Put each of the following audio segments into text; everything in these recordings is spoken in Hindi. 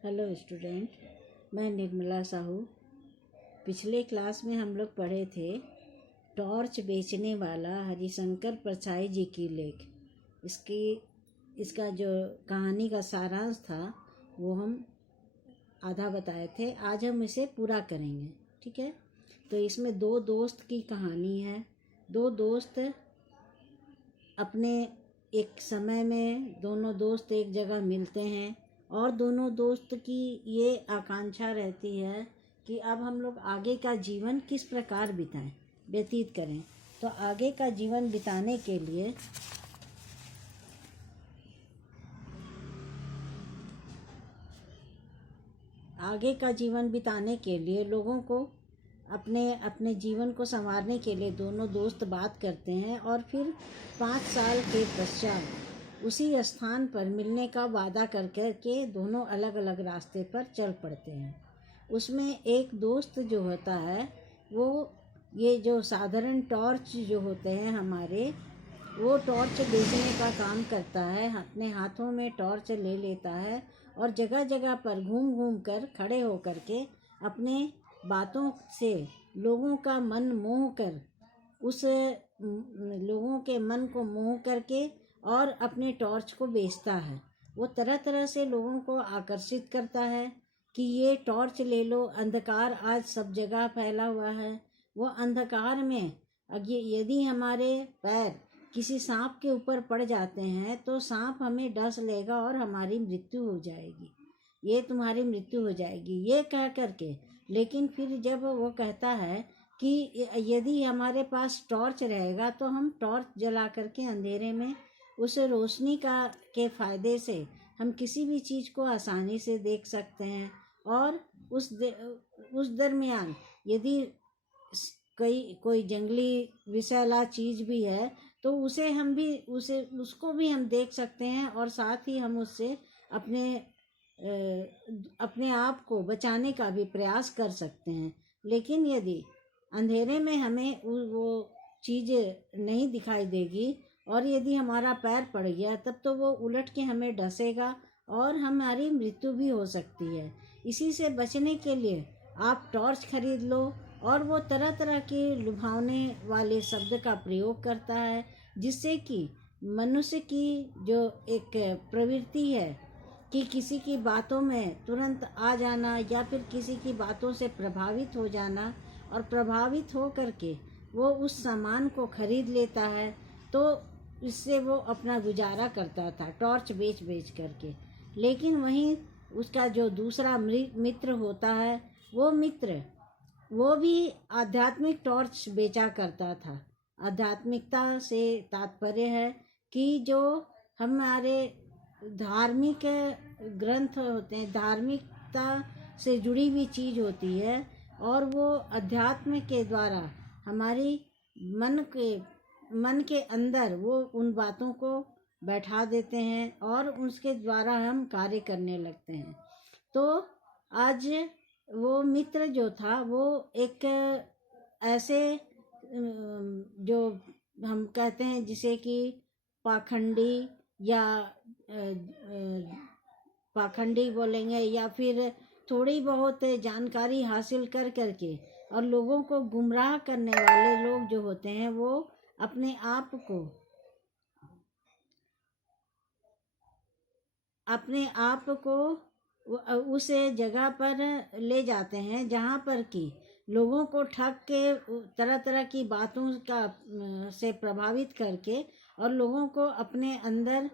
हेलो स्टूडेंट, मैं निर्मला साहू। पिछले क्लास में हम लोग पढ़े थे टॉर्च बेचने वाला हरिशंकर परछाई जी की लेख। इसका जो कहानी का सारांश था वो हम आधा बताए थे। आज हम इसे पूरा करेंगे, ठीक है। तो इसमें दो दोस्त की कहानी है। दो दोस्त अपने एक समय में दोनों दोस्त एक जगह मिलते हैं और दोनों दोस्त की ये आकांक्षा रहती है कि अब हम लोग आगे का जीवन किस प्रकार व्यतीत करें। तो आगे का जीवन बिताने के लिए लोगों को अपने अपने जीवन को संवारने के लिए दोनों दोस्त बात करते हैं और फिर 5 साल के पश्चात उसी स्थान पर मिलने का वादा कर के दोनों अलग अलग रास्ते पर चल पड़ते हैं। उसमें एक दोस्त जो होता है वो ये जो साधारण टॉर्च जो होते हैं हमारे, वो टॉर्च बेचने का काम करता है। अपने हाथों में टॉर्च ले लेता है और जगह जगह पर घूम घूम कर खड़े होकर के अपने बातों से लोगों का मन मोह कर लोगों के मन को मोह करके और अपने टॉर्च को बेचता है। वो तरह तरह से लोगों को आकर्षित करता है कि ये टॉर्च ले लो, अंधकार आज सब जगह फैला हुआ है। वो अंधकार में यदि हमारे पैर किसी सांप के ऊपर पड़ जाते हैं तो सांप हमें डस लेगा और हमारी मृत्यु हो जाएगी, ये तुम्हारी मृत्यु हो जाएगी, ये कह करके। लेकिन फिर जब वो कहता है कि यदि हमारे पास टॉर्च रहेगा तो हम टॉर्च जला करके अंधेरे में उस रोशनी के फायदे से हम किसी भी चीज़ को आसानी से देख सकते हैं। और उस दरमियान यदि कोई जंगली विषैला चीज़ भी है तो उसको भी हम देख सकते हैं और साथ ही हम उससे अपने आप को बचाने का भी प्रयास कर सकते हैं। लेकिन यदि अंधेरे में हमें वो चीज़ नहीं दिखाई देगी और यदि हमारा पैर पड़ गया तब तो वो उलट के हमें डसेगा और हमारी मृत्यु भी हो सकती है। इसी से बचने के लिए आप टॉर्च खरीद लो। और वो तरह तरह के लुभावने वाले शब्द का प्रयोग करता है जिससे कि मनुष्य की जो एक प्रवृत्ति है कि किसी की बातों में तुरंत आ जाना या फिर किसी की बातों से प्रभावित हो जाना और प्रभावित हो करके वो उस सामान को खरीद लेता है। तो इससे वो अपना गुजारा करता था टॉर्च बेच बेच करके। लेकिन वहीं उसका जो दूसरा मित्र होता है, वो भी आध्यात्मिक टॉर्च बेचा करता था। आध्यात्मिकता से तात्पर्य है कि जो हमारे धार्मिक ग्रंथ होते हैं, धार्मिकता से जुड़ी हुई चीज़ होती है और वो अध्यात्म के द्वारा हमारी मन के अंदर वो उन बातों को बैठा देते हैं और उसके द्वारा हम कार्य करने लगते हैं। तो आज वो मित्र जो था वो एक ऐसे जो हम कहते हैं जिसे कि पाखंडी बोलेंगे या फिर थोड़ी बहुत जानकारी हासिल करके और लोगों को गुमराह करने वाले लोग जो होते हैं वो अपने आप को उस जगह पर ले जाते हैं जहाँ पर कि लोगों को ठग के तरह तरह की बातों से प्रभावित करके और लोगों को अपने अंदर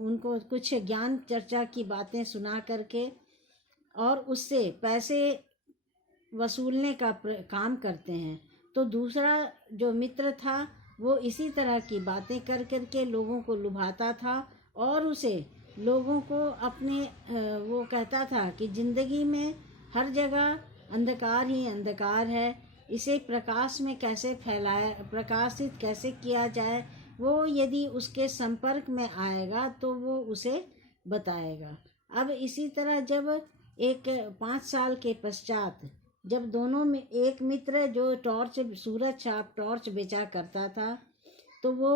उनको कुछ ज्ञान चर्चा की बातें सुना करके और उससे पैसे वसूलने का काम करते हैं। तो दूसरा जो मित्र था वो इसी तरह की बातें कर करके लोगों को लुभाता था और उसे लोगों को वो कहता था कि जिंदगी में हर जगह अंधकार ही अंधकार है, इसे प्रकाशित कैसे किया जाए, वो यदि उसके संपर्क में आएगा तो वो उसे बताएगा। अब इसी तरह जब 5 साल के पश्चात जब दोनों में एक मित्र जो सूरज छाप टॉर्च बेचा करता था तो वो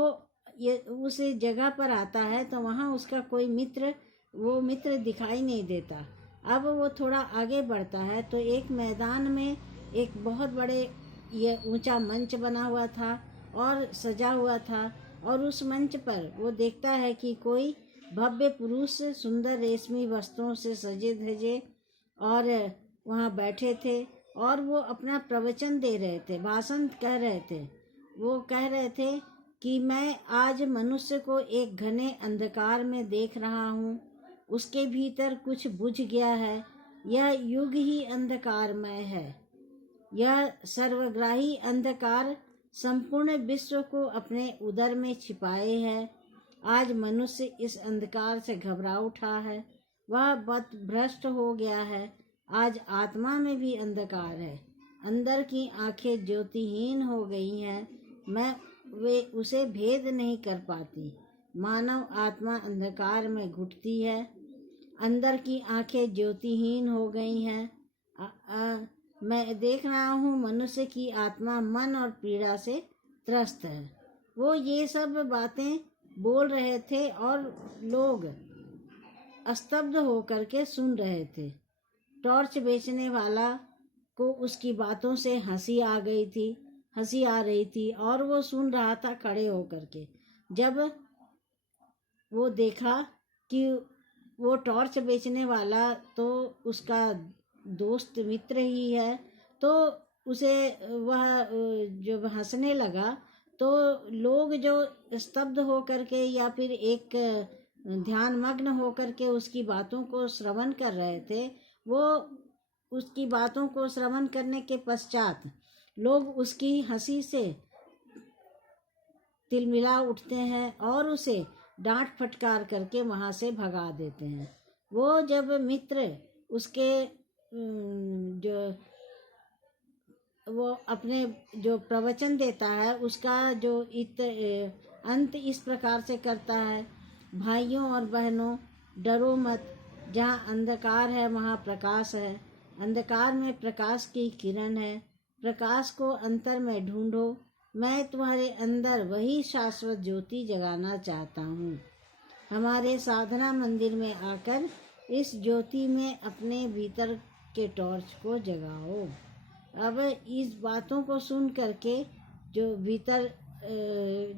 उस जगह पर आता है तो वहाँ उसका कोई मित्र वो मित्र दिखाई नहीं देता। अब वो थोड़ा आगे बढ़ता है तो एक मैदान में एक बहुत बड़े ये ऊंचा मंच बना हुआ था और सजा हुआ था, और उस मंच पर वो देखता है कि कोई भव्य पुरुष सुंदर रेशमी वस्त्रों से सजे धजे और वहाँ बैठे थे, और वो अपना प्रवचन दे रहे थे, भाषण कह रहे थे। वो कह रहे थे कि मैं आज मनुष्य को एक घने अंधकार में देख रहा हूँ, उसके भीतर कुछ बुझ गया है, यह युग ही अंधकारमय है। यह सर्वग्राही अंधकार संपूर्ण विश्व को अपने उदर में छिपाए है। आज मनुष्य इस अंधकार से घबरा उठा है, वह बत भ्रष्ट हो गया है। आज आत्मा में भी अंधकार है, अंदर की आंखें ज्योतिहीन हो गई हैं, मैं वे उसे भेद नहीं कर पाती। मानव आत्मा अंधकार में घुटती है, अंदर की आंखें ज्योतिहीन हो गई हैं। मैं देख रहा हूँ मनुष्य की आत्मा मन और पीड़ा से त्रस्त है। वो ये सब बातें बोल रहे थे और लोग स्तब्ध होकर के सुन रहे थे। टॉर्च बेचने वाला को उसकी बातों से हंसी आ रही थी और वो सुन रहा था खड़े होकर के। जब वो देखा कि वो टॉर्च बेचने वाला तो उसका दोस्त मित्र ही है, तो उसे वह जब हंसने लगा तो लोग जो स्तब्ध होकर के या फिर एक ध्यान मग्न होकर के उसकी बातों को श्रवण कर रहे थे, वो उसकी बातों को श्रवण करने के पश्चात लोग उसकी हंसी से तिलमिला उठते हैं और उसे डांट फटकार करके वहाँ से भगा देते हैं। वो जब मित्र उसके जो वो अपने जो प्रवचन देता है उसका जो अंत इस प्रकार से करता है, भाइयों और बहनों, डरो मत, जहाँ अंधकार है वहाँ प्रकाश है, अंधकार में प्रकाश की किरण है, प्रकाश को अंतर में ढूंढो, मैं तुम्हारे अंदर वही शाश्वत ज्योति जगाना चाहता हूँ। हमारे साधना मंदिर में आकर इस ज्योति में अपने भीतर के टॉर्च को जगाओ। अब इस बातों को सुन करके जो भीतर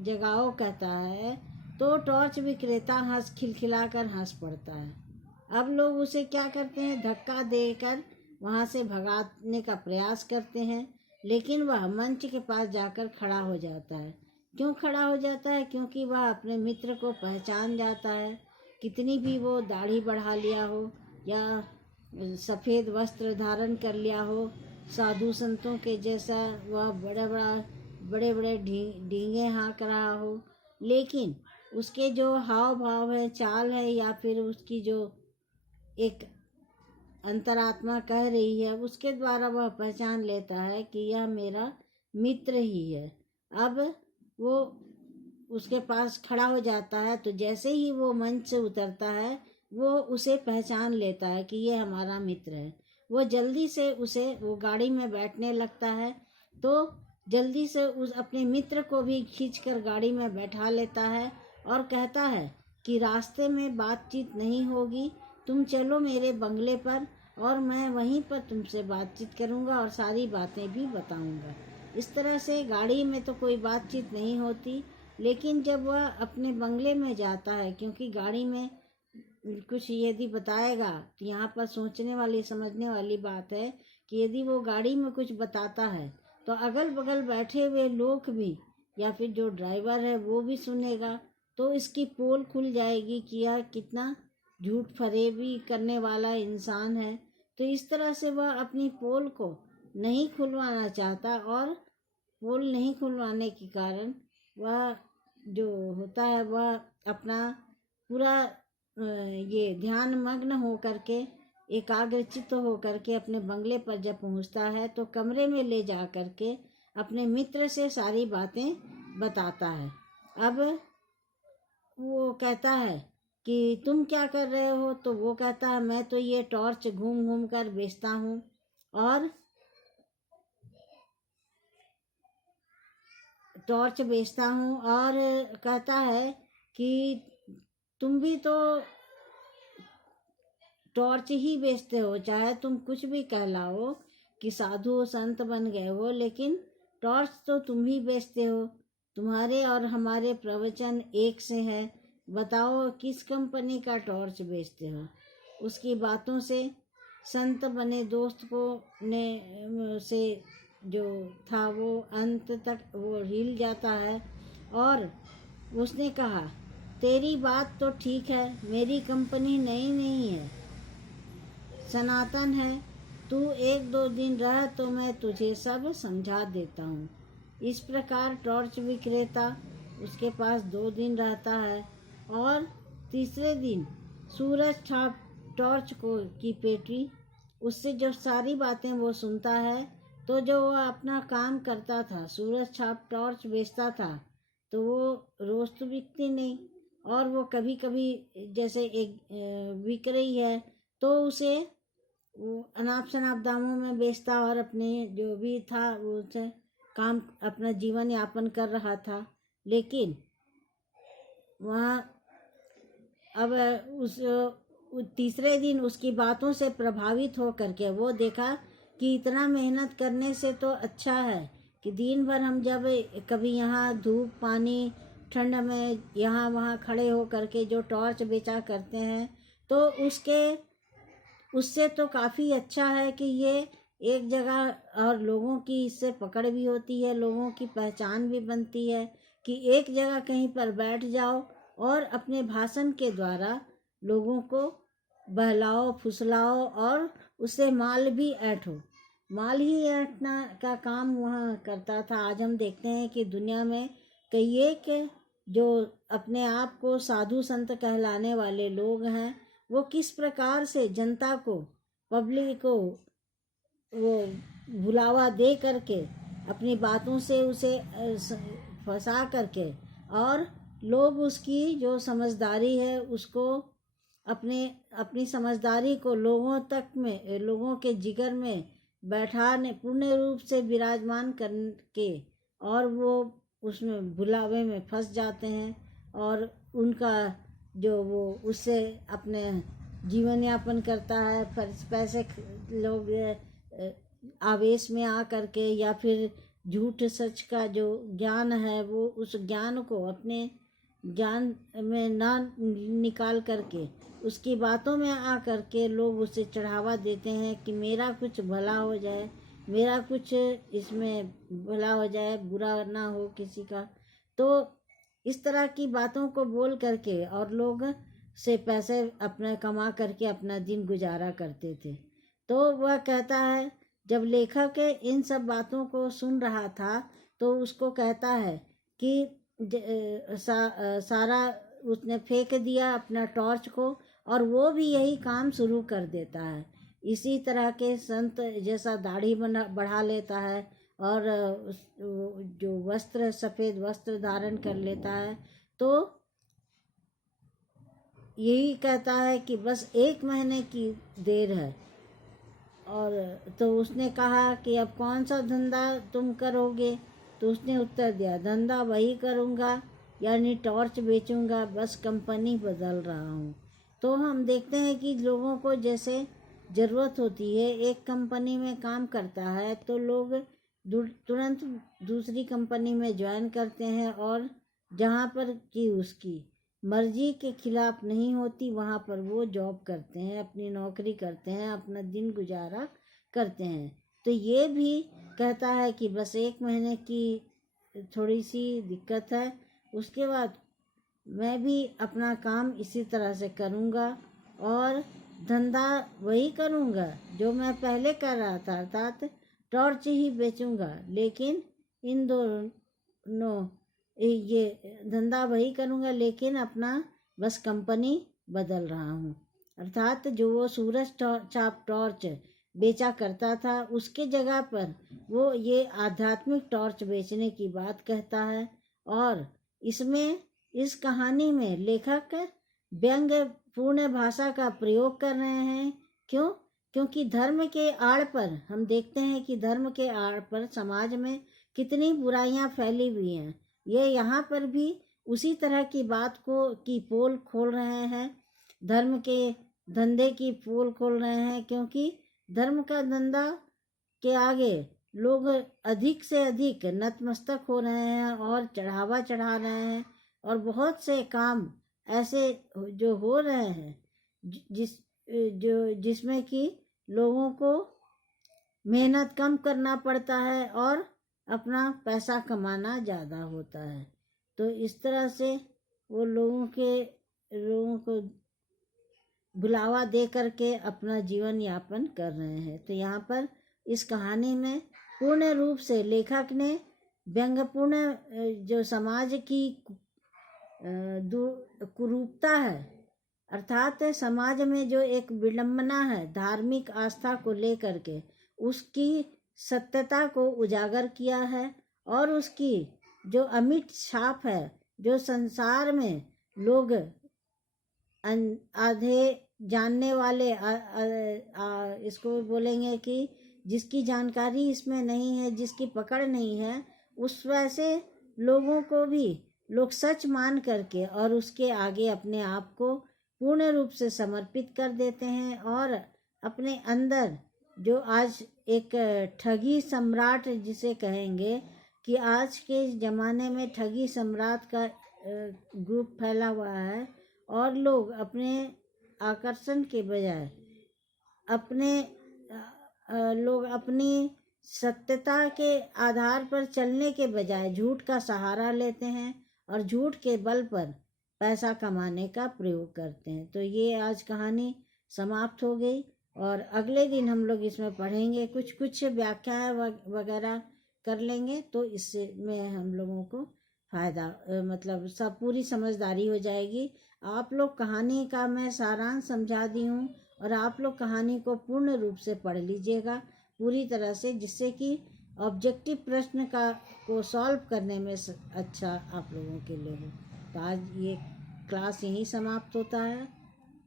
जगाओ कहता है तो टॉर्च विक्रेता खिलखिलाकर हंस पड़ता है। अब लोग उसे क्या करते हैं, धक्का देकर वहाँ से भगाने का प्रयास करते हैं, लेकिन वह मंच के पास जाकर खड़ा हो जाता है। क्यों खड़ा हो जाता है? क्योंकि वह अपने मित्र को पहचान जाता है। कितनी भी वो दाढ़ी बढ़ा लिया हो या सफ़ेद वस्त्र धारण कर लिया हो, साधु संतों के जैसा वह बड़े बड़े डींगे हाँक रहा हो, लेकिन उसके जो हाव भाव है, चाल है, या फिर उसकी जो एक अंतरात्मा कह रही है, उसके द्वारा वह पहचान लेता है कि यह मेरा मित्र ही है। अब वो उसके पास खड़ा हो जाता है, तो जैसे ही वो मंच से उतरता है वो उसे पहचान लेता है कि ये हमारा मित्र है। वो जल्दी से वो गाड़ी में बैठने लगता है, तो जल्दी से उस अपने मित्र को भी खींचकर गाड़ी में बैठा लेता है और कहता है कि रास्ते में बातचीत नहीं होगी, तुम चलो मेरे बंगले पर और मैं वहीं पर तुमसे बातचीत करूंगा और सारी बातें भी बताऊंगा। इस तरह से गाड़ी में तो कोई बातचीत नहीं होती, लेकिन जब वह अपने बंगले में जाता है, क्योंकि गाड़ी में कुछ यदि बताएगा तो यहाँ पर सोचने वाली समझने वाली बात है कि यदि वो गाड़ी में कुछ बताता है तो अगल बगल बैठे हुए लोग भी या फिर जो ड्राइवर है वो भी सुनेगा, तो इसकी पोल खुल जाएगी कि यह कितना झूठ फरेबी करने वाला इंसान है। तो इस तरह से वह अपनी पोल को नहीं खुलवाना चाहता, और पोल नहीं खुलवाने के कारण वह जो होता है वह अपना पूरा ये ध्यान मग्न हो करके एकाग्रचित्त हो करके अपने बंगले पर जब पहुंचता है तो कमरे में ले जा करके अपने मित्र से सारी बातें बताता है। अब वो कहता है कि तुम क्या कर रहे हो? तो वो कहता है मैं तो ये टॉर्च घूम घूम कर बेचता हूँ, और कहता है कि तुम भी तो टॉर्च ही बेचते हो, चाहे तुम कुछ भी कहलाओ कि साधु संत बन गए हो, लेकिन टॉर्च तो तुम ही बेचते हो। तुम्हारे और हमारे प्रवचन एक से है। बताओ किस कंपनी का टॉर्च बेचते हो। उसकी बातों से संत बने दोस्त को ने से जो था वो अंत तक वो हिल जाता है और उसने कहा, तेरी बात तो ठीक है, मेरी कंपनी नई नहीं है, सनातन है। तू 1-2 दिन रह तो मैं तुझे सब समझा देता हूँ। इस प्रकार टॉर्च विक्रेता उसके पास 2 दिन रहता है और तीसरे दिन सूरज छाप टॉर्च को की पेटी, उससे जब सारी बातें वो सुनता है तो जो वो अपना काम करता था, सूरज छाप टॉर्च बेचता था, तो वो रोज़ तो बिकती नहीं और वो कभी कभी जैसे एक बिक रही है तो उसे वो अनाप शनाप दामों में बेचता और अपने जो भी था वो उसे काम अपना जीवन यापन कर रहा था। लेकिन वहाँ अब तीसरे दिन उसकी बातों से प्रभावित हो करके वो देखा कि इतना मेहनत करने से तो अच्छा है कि दिन भर हम जब कभी यहाँ धूप पानी ठंड में यहाँ वहाँ खड़े हो करके जो टॉर्च बेचा करते हैं, तो उससे तो काफ़ी अच्छा है कि ये एक जगह और लोगों की इससे पकड़ भी होती है, लोगों की पहचान भी बनती है कि एक जगह कहीं पर बैठ जाओ और अपने भाषण के द्वारा लोगों को बहलाओ फुसलाओ और उससे माल भी ऐंठो। माल ही ऐंठना का काम वहाँ करता था। आज हम देखते हैं कि दुनिया में कई एक जो अपने आप को साधु संत कहलाने वाले लोग हैं, वो किस प्रकार से जनता को, पब्लिक को वो बुलावा दे करके अपनी बातों से उसे फंसा करके और लोग उसकी जो समझदारी है उसको अपनी समझदारी को लोगों तक में, लोगों के जिगर में बैठाने पूर्ण रूप से विराजमान करके और वो उसमें बुलावे में फंस जाते हैं और उनका जो वो उससे अपने जीवन यापन करता है। पैसे लोग आवेश में आ करके या फिर झूठ सच का जो ज्ञान है वो उस ज्ञान को अपने ज्ञान में ना निकाल करके उसकी बातों में आ करके लोग उसे चढ़ावा देते हैं कि मेरा कुछ भला हो जाए, मेरा कुछ इसमें भला हो जाए, बुरा ना हो किसी का। तो इस तरह की बातों को बोल करके और लोग से पैसे अपना कमा करके अपना दिन गुजारा करते थे। तो वह कहता है, जब लेखक इन सब बातों को सुन रहा था तो उसको कहता है कि सारा उसने फेंक दिया अपना टॉर्च को और वो भी यही काम शुरू कर देता है। इसी तरह के संत जैसा दाढ़ी बढ़ा लेता है और जो वस्त्र सफ़ेद वस्त्र धारण कर लेता है, तो यही कहता है कि बस 1 महीने की देर है। और तो उसने कहा कि अब कौन सा धंधा तुम करोगे? तो उसने उत्तर दिया, धंधा वही करूँगा, यानी टॉर्च बेचूंगा, बस कंपनी बदल रहा हूँ। तो हम देखते हैं कि लोगों को जैसे ज़रूरत होती है, एक कंपनी में काम करता है तो लोग तुरंत दूसरी कंपनी में ज्वाइन करते हैं और जहाँ पर कि उसकी मर्जी के खिलाफ नहीं होती वहाँ पर वो जॉब करते हैं, अपनी नौकरी करते हैं, अपना दिन गुजारा करते हैं। तो ये भी कहता है कि बस 1 महीने की थोड़ी सी दिक्कत है, उसके बाद मैं भी अपना काम इसी तरह से करूँगा और धंधा वही करूँगा जो मैं पहले कर रहा था, अर्थात टॉर्च ही बेचूँगा। लेकिन इन दोनों ये धंधा वही करूँगा लेकिन अपना बस कंपनी बदल रहा हूँ। अर्थात जो वो सूरज छाप टॉर्च बेचा करता था उसके जगह पर वो ये आध्यात्मिक टॉर्च बेचने की बात कहता है। और इसमें इस कहानी में लेखक व्यंग पूर्ण भाषा का प्रयोग कर रहे हैं। क्यों? क्योंकि धर्म के आड़ पर हम देखते हैं कि धर्म के आड़ पर समाज में कितनी बुराइयां फैली हुई हैं। ये यहाँ पर भी उसी तरह की बात की पोल खोल रहे हैं। धर्म के धंधे की पोल खोल रहे हैं, क्योंकि धर्म का धंधा के आगे लोग अधिक से अधिक नतमस्तक हो रहे हैं और चढ़ावा चढ़ा रहे हैं। और बहुत से काम ऐसे जो हो रहे हैं जिसमें कि लोगों को मेहनत कम करना पड़ता है और अपना पैसा कमाना ज़्यादा होता है। तो इस तरह से वो लोगों को बुलावा दे करके अपना जीवन यापन कर रहे हैं। तो यहाँ पर इस कहानी में पूर्ण रूप से लेखक ने व्यंग्यपूर्ण जो समाज की कुरूपता है, अर्थात समाज में जो एक विडंबना है धार्मिक आस्था को लेकर के, उसकी सत्यता को उजागर किया है। और उसकी जो अमिट छाप है, जो संसार में लोग आधे जानने वाले इसको बोलेंगे कि जिसकी जानकारी इसमें नहीं है, जिसकी पकड़ नहीं है, उस वैसे लोगों को भी लोग सच मान करके और उसके आगे अपने आप को पूर्ण रूप से समर्पित कर देते हैं। और अपने अंदर जो आज एक ठगी सम्राट जिसे कहेंगे, कि आज के ज़माने में ठगी सम्राट का ग्रुप फैला हुआ है और लोग अपने आकर्षण के बजाय लोग अपनी सत्यता के आधार पर चलने के बजाय झूठ का सहारा लेते हैं और झूठ के बल पर पैसा कमाने का प्रयोग करते हैं। तो ये आज कहानी समाप्त हो गई और अगले दिन हम लोग इसमें पढ़ेंगे, कुछ व्याख्याएं वगैरह कर लेंगे, तो इससे में हम लोगों को फायदा मतलब सब पूरी समझदारी हो जाएगी। आप लोग कहानी का मैं सारांश समझा दी हूँ और आप लोग कहानी को पूर्ण रूप से पढ़ लीजिएगा पूरी तरह से, जिससे कि ऑब्जेक्टिव प्रश्न को सॉल्व करने में अच्छा आप लोगों के लिए हो। तो आज ये क्लास यहीं समाप्त होता है।